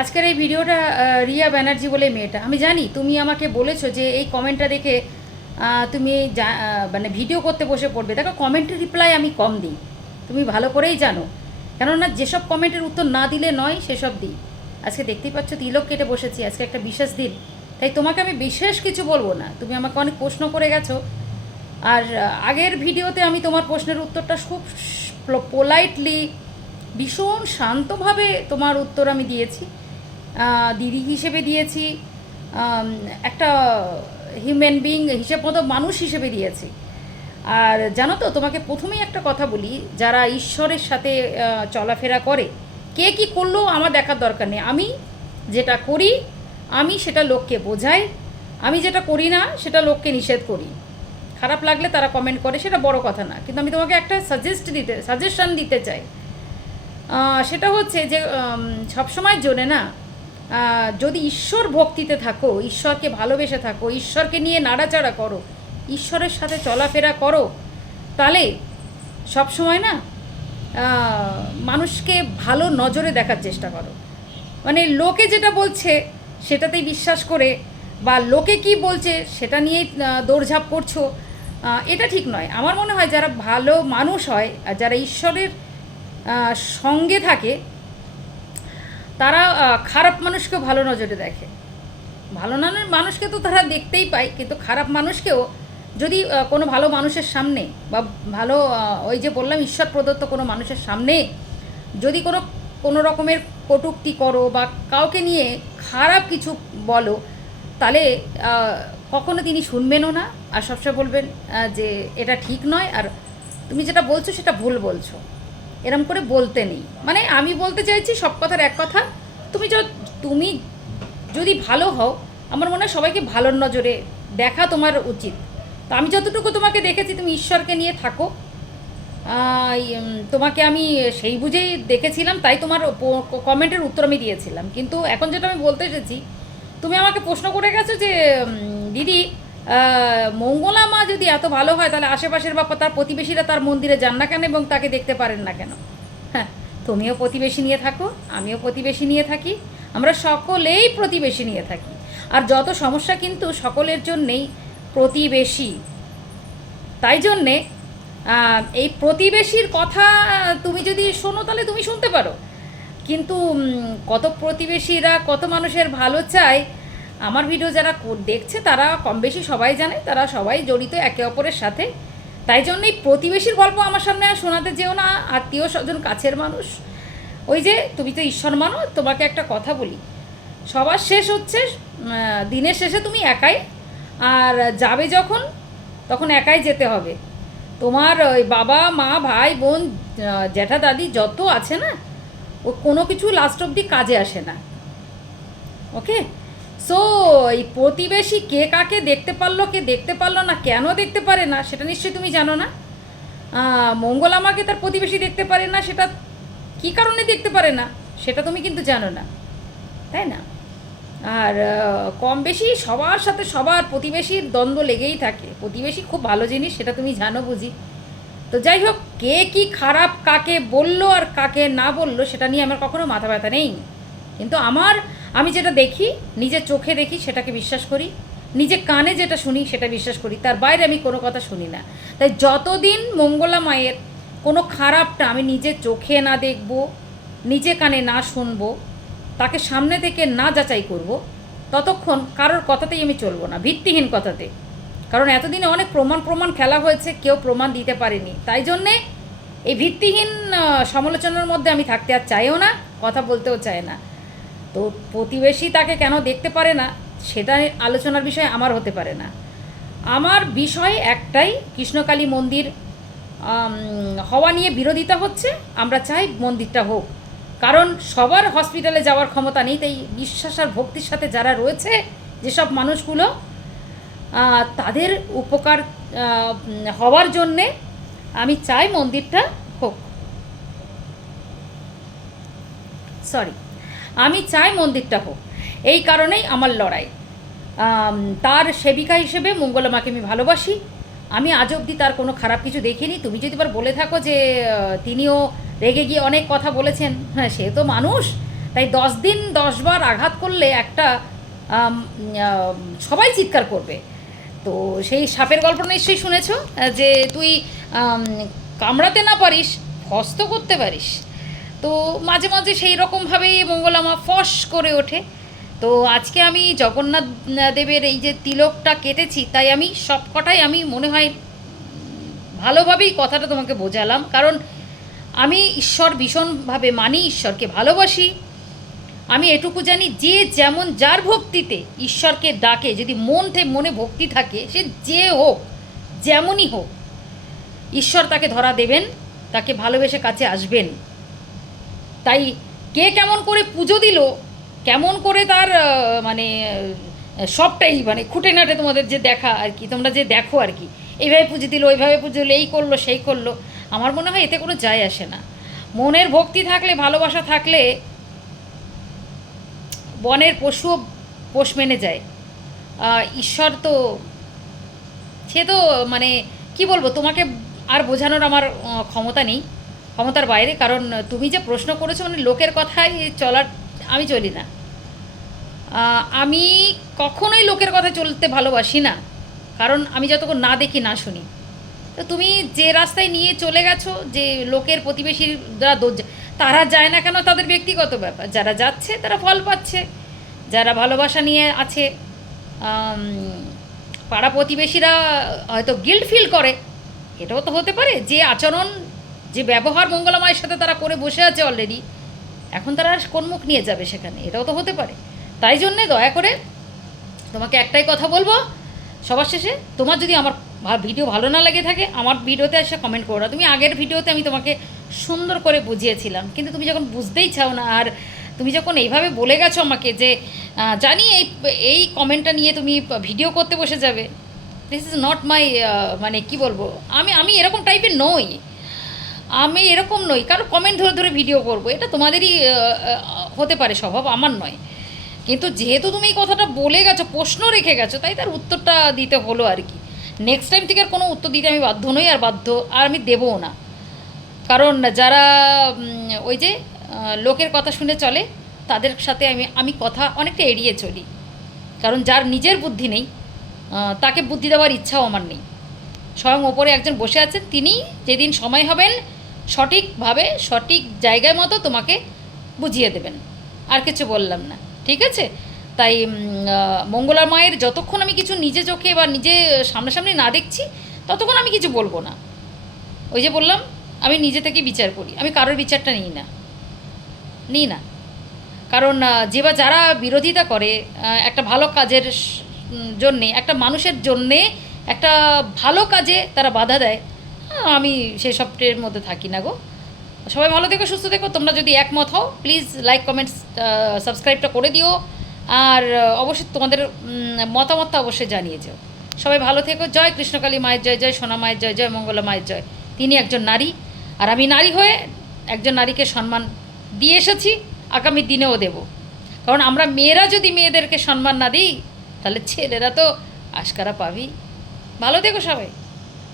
আজকের এই ভিডিওটা রিয়া ব্যানার্জি বলে মেয়েটা। আমি জানি, তুমি আমাকে বলেছ যে এই কমেন্টটা দেখে তুমি মানে ভিডিও করতে বসে পড়বে। দেখো, কমেন্টের রিপ্লাই আমি কম দিই। তুমি ভালো করেই জানো। কেননা, যেসব কমেন্টের উত্তর না দিলে নয়, সেসব দিই। আজকে দেখতেই পাচ্ছ, তিলক কেটে বসেছি। আজকে একটা বিশেষ দিন। তাই তোমাকে আমি বিশেষ কিছু বলব না। তুমি আমাকে অনেক প্রশ্ন করে গেছো। আর আগের ভিডিওতে আমি তোমার প্রশ্নের উত্তরটা খুব পোলাইটলি, ভীষণ শান্তভাবে তোমার উত্তর আমি দিয়েছি। দিদি হিসেবে দিয়েছি একটা হিউম্যান বিং হিসেব মতো মানুষ হিসেবে দিয়েছি। আর জানো তো তোমাকে প্রথমেই একটা কথা বলি যারা ঈশ্বরের সাথে চলাফেরা করে কে কি করল আমার দেখার দরকার নেই। আমি যেটা করি আমি সেটা লোককে বোঝাই আমি যেটা করি না সেটা লোককে নিষেধ করি। খারাপ লাগলে তারা কমেন্ট করে সেটা বড় কথা না। কিন্তু আমি তোমাকে একটা সাজেস্ট দিতে সাজেশন দিতে চাই। সেটা হচ্ছে যে উম, সবসময়ের জন্যে না যদি ঈশ্বর ভক্তিতে থাকো, ঈশ্বরকে ভালোবেসে থাকো, ঈশ্বরকে নিয়ে নাড়াচাড়া করো, ঈশ্বরের সাথে চলাফেরা করো, তাহলে সবসময় না মানুষকে ভালো নজরে দেখার চেষ্টা করো। মানে লোকে যেটা বলছে, সেটাতেই বিশ্বাস করে, বা লোকে কি বলছে, সেটা নিয়েই দৌড়ঝাঁপ করছ এটা ঠিক নয়। আমার মনে হয় যারা ভালো মানুষ হয়, আর যারা ঈশ্বরের সঙ্গে থাকে তারা খারাপ মানুষকেও ভালো নজরে দেখে। ভালো মানুষকে তো তারা দেখতেই পায়, কিন্তু খারাপ মানুষকেও যদি কোনো ভালো মানুষের সামনে বা ভালো ওই যে বললাম, ঈশ্বর প্রদত্ত কোনো মানুষের সামনে যদি কোনো কোনো রকমের কটূক্তি করো বা কাউকে নিয়ে খারাপ কিছু বলো, তাহলে কখনো তিনি শুনবেনও না। আর সবসময় বলবেন যে এটা ঠিক নয়। আর তুমি যেটা বলছো, সেটা ভুল বলছো। এরম করে বলতে নেই। মানে আমি বলতে চাইছি সব কথার এক কথা, তুমি তুমি যদি ভালো হও, আমার মনে হয় সবাইকে ভালোর নজরে দেখা তোমার উচিত। তো আমি যতটুকু তোমাকে দেখেছি, তুমি ঈশ্বরকে নিয়ে থাকো। তোমাকে আমি সেই বুঝেই দেখেছিলাম, তাই তোমার কমেন্টের উত্তর আমি দিয়েছিলাম। কিন্তু এখন যেটা আমি বলতে এসেছি, তুমি আমাকে প্রশ্ন করে গেছো যে দিদি মঙ্গলা মা যদি এত ভালো হয়, তাহলে আশেপাশের বা তার প্রতিবেশীরা তার মন্দিরে যান না কেন এবং তাকে দেখতে পারেন না কেন? হ্যাঁ তুমিও প্রতিবেশী নিয়ে থাকো, আমিও প্রতিবেশী নিয়ে থাকি, আমরা সকলেই প্রতিবেশী নিয়ে থাকি। আর যত সমস্যা কিন্তু সকলের জন্যেই প্রতিবেশী। তাই জন্যে এই প্রতিবেশীর কথা তুমি যদি শোনো, তাহলে তুমি শুনতে পারো। কিন্তু কত প্রতিবেশীরা, কত মানুষের ভালো চায় আমার ভিডিও যারা দেখছে, তারা কম বেশি সবাই জানে, তারা সবাই জড়িত একে অপরের সাথে। তাই জন্য এই প্রতিবেশীর গল্প আমার সামনে আর শোনাতে যেও না, আত্মীয় স্বজন, কাছের মানুষ। ওই যে, তুমি তো ঈশ্বর মানো, তোমাকে একটা কথা বলি। সবার শেষ হচ্ছে দিনের শেষে তুমি একাই, আর যাবে যখন, তখন একাই যেতে হবে। তোমার ওই বাবা, মা, ভাই, বোন জ্যাঠা দাদি যত আছে না, ও কোনো কিছু লাস্ট অবধি কাজে আসে না। ওকে সো এই প্রতিবেশী কে কাকে দেখতে পারল, কে দেখতে পারল না, কেন দেখতে পারে না, সেটা নিশ্চয়ই তুমি জানো না। মঙ্গল আমাকে তার প্রতিবেশী দেখতে পারে না, সেটা কী কারণে দেখতে পারে না, সেটা তুমি কিন্তু জানো না। তাই না? আর কম বেশি সবার সাথে সবার প্রতিবেশীর দ্বন্দ্ব লেগেই থাকে। প্রতিবেশী খুব ভালো জিনিস, সেটা তুমি জানো, বুঝি। তো যাই হোক, কে কি খারাপ কাকে বলল আর কাকে না বলল, সেটা নিয়ে আমার কখনো মাথা ব্যথা নেই। কিন্তু আমার আমি যেটা দেখি নিজের চোখে দেখি সেটাকে বিশ্বাস করি, নিজে কানে যেটা শুনি সেটা বিশ্বাস করি, তার বাইরে আমি কোনো কথা শুনি না। তাই যতদিন মঙ্গলা মায়ের কোনো খারাপটা আমি নিজে চোখে না দেখব, নিজে কানে না শুনব, তাকে সামনে থেকে না যাচাই করব, ততক্ষণ কারোর কথাতেই আমি চলবো না, ভিত্তিহীন কথাতে। কারণ এতদিনে অনেক প্রমাণ প্রমাণ খেলা হয়েছে, কেউ প্রমাণ দিতে পারেনি। তাই জন্যে এই ভিত্তিহীন সমালোচনার মধ্যে আমি থাকতে আর চাইও না, কথা বলতেও চাই না। তো প্রতিবেশী তাকে কেন দেখতে পারে না, সেটা আলোচনার বিষয় আমার হতে পারে না। আমার বিষয় একটাই, কৃষ্ণকালী মন্দির হওয়া নিয়ে বিরোধিতা হচ্ছে, আমরা চাই মন্দিরটা হোক। কারণ সবার হসপিটালে যাওয়ার ক্ষমতা নেই, তাই বিশ্বাস আর ভক্তির সাথে যারা রয়েছে, যেসব মানুষগুলো তাদের উপকার হওয়ার জন্যে আমি চাই মন্দিরটা হোক। সরি। আমি চাই মন্দিরটা হোক। এই কারণেই আমার লড়াই। তার সেবিকা হিসেবে মঙ্গলমাকে আমি ভালোবাসি। আমি আজ অবধি তার কোনো খারাপ কিছু দেখিনি। তুমি যদি এবার বলে থাকো যে তিনিও রেগে গিয়ে অনেক কথা বলেছেন হ্যাঁ সে তো মানুষ। তাই দশ দিন দশবার আঘাত করলে একটা সবাই চিৎকার করবে। তো সেই সাপের গল্প নিশ্চয়ই শুনেছ, যে তুই কামড়াতে না পারিস ফস তো করতে পারিস। তো মাঝে মাঝে সেই রকমভাবেই মঙ্গলামা ফস করে ওঠে। তো আজকে আমি জগন্নাথ দেবের এই যে তিলকটা কেটেছি, তাই আমি সব কটাই আমি মনে হয় ভালোভাবেই কথাটা তোমাকে বোঝালাম। কারণ আমি ঈশ্বর ভীষণভাবে মানি, ঈশ্বরকে ভালোবাসি। আমি এটুকু জানি, যে যেমন যার ভক্তিতে ঈশ্বরকে ডাকে, যদি মন থেকে মনে ভক্তি থাকে, সে যে হোক, যেমনই হোক, ঈশ্বর তাকে ধরা দেবেন, তাকে ভালোবেসে কাছে আসবেন। তাই কে কেমন করে পুজো দিল, কেমন করে তার মানে সবটাই মানে খুঁটে নাটে তোমাদের যে দেখা আর কি, তোমরা যে দেখো আর কি, এইভাবে পুজো দিল, ওইভাবে পুজো দিল, এই করল, সেই করল, আমার মনে হয় এতে কোনো যায় আসে না। মনের ভক্তি থাকলে, ভালোবাসা থাকলে, বনের পশুও পোষ মেনে যায়। ঈশ্বর তো, সে তো মানে কি বলব, তোমাকে আর বোঝানোর আমার ক্ষমতা নেই। ক্ষমতার বাইরে, কারণ তুমি যে প্রশ্ন করেছ মানে লোকের কথায় চলার, আমি চলি না। আমি কখনোই লোকের কথা চলতে ভালোবাসি না, কারণ আমি যতক্ষণ না দেখি, না শুনি। তো তুমি যে রাস্তায় নিয়ে চলে গেছো, যে লোকের প্রতিবেশীরা তারা যায় না কেন তাদের ব্যক্তিগত ব্যাপার? যারা যাচ্ছে, তারা ফল পাচ্ছে। যারা ভালোবাসা নিয়ে আছে পাড়া প্রতিবেশীরা হয়তো গিল্ড ফিল করে। এটাও তো হতে পারে, যে আচরণ যে ব্যবহার মঙ্গলময়ের সাথে তারা করে বসে আছে অলরেডি এখন তারা কোন মুখ নিয়ে যাবে সেখানে? এটাও তো হতে পারে। তাই জন্যে দয়া করে তোমাকে একটাই কথা বলব, সবার শেষে তোমার যদি আমার ভিডিও ভালো না লেগে থাকে, আমার ভিডিওতে এসে কমেন্ট করো তুমি আগের ভিডিওতে আমি তোমাকে সুন্দর করে বুঝিয়েছিলাম, কিন্তু তুমি যখন বুঝতেই চাও না, আর তুমি যখন এইভাবে বলে গেছো আমাকে যে জানি এই এই কমেন্টটা নিয়ে তুমি ভিডিও করতে বসে যাবে দিস ইজ নট মাই মানে কি বলব? আমি আমি এরকম টাইপের নই। আমি এরকম নই কারও কমেন্ট ধরে ধরে ভিডিও করব, এটা তোমাদেরই হতে পারে স্বভাব, আমার নয়। কিন্তু যেহেতু তুমি এই কথাটা বলে গেছো, প্রশ্ন রেখে গেছো, তাই তার উত্তরটা দিতে হলো আর কি। নেক্সট টাইম থেকে আর কোনো উত্তর দিতে আমি বাধ্য নই আর বাধ্য, আর আমি দেবও না। কারণ যারা ওই যে লোকের কথা শুনে চলে, তাদের সাথে আমি আমি কথা অনেকটা এড়িয়ে চলি। কারণ যার নিজের বুদ্ধি নেই তাকে বুদ্ধি দেওয়ার ইচ্ছাও আমার নেই। স্বয়ং ওপরে একজন বসে আছেন, তিনি যেদিন সময় হবেন সঠিকভাবে সঠিক জায়গায় মতো তোমাকে বুঝিয়ে দেবেন। আর কিছু বললাম না ঠিক আছে? তাই উম, আহ, মঙ্গলা মায়ের যতক্ষণ আমি কিছু নিজে চোখে বা নিজে সামনাসামনি না দেখছি ততক্ষণ আমি কিছু বলব না। ওই যে বললাম আমি নিজে থেকে বিচার করি। আমি কারোর বিচারটা নিই না। নিই না। কারণ যে বা যারা বিরোধিতা করে একটা ভালো কাজের জন্যে একটা মানুষের জন্যে একটা ভালো কাজে তারা বাধা দেয় আমি সেসবের মধ্যে থাকি না গো। সবাই ভালো থেকো, সুস্থ থেকো। তোমরা যদি একমত হও প্লিজ লাইক কমেন্টস সাবস্ক্রাইবটা করে দিও। আর অবশ্যই তোমাদের মতামতটা অবশ্যই জানিয়ে যেও। সবাই ভালো থেকো। জয় কৃষ্ণকালী মায়ের জয় জয় সোনা মায়ের জয় জয় মঙ্গলা মায়ের জয়। তিনি একজন নারী। আর আমি নারী হয়ে একজন নারীকে সম্মান দিয়ে এসেছি। আগামী দিনেও দেব। কারণ আমরা মেয়েরা যদি মেয়েদেরকে সম্মান না দিই, তাহলে ছেলেরা তো আশকারা পাবি। ভালো থেকো সবাই।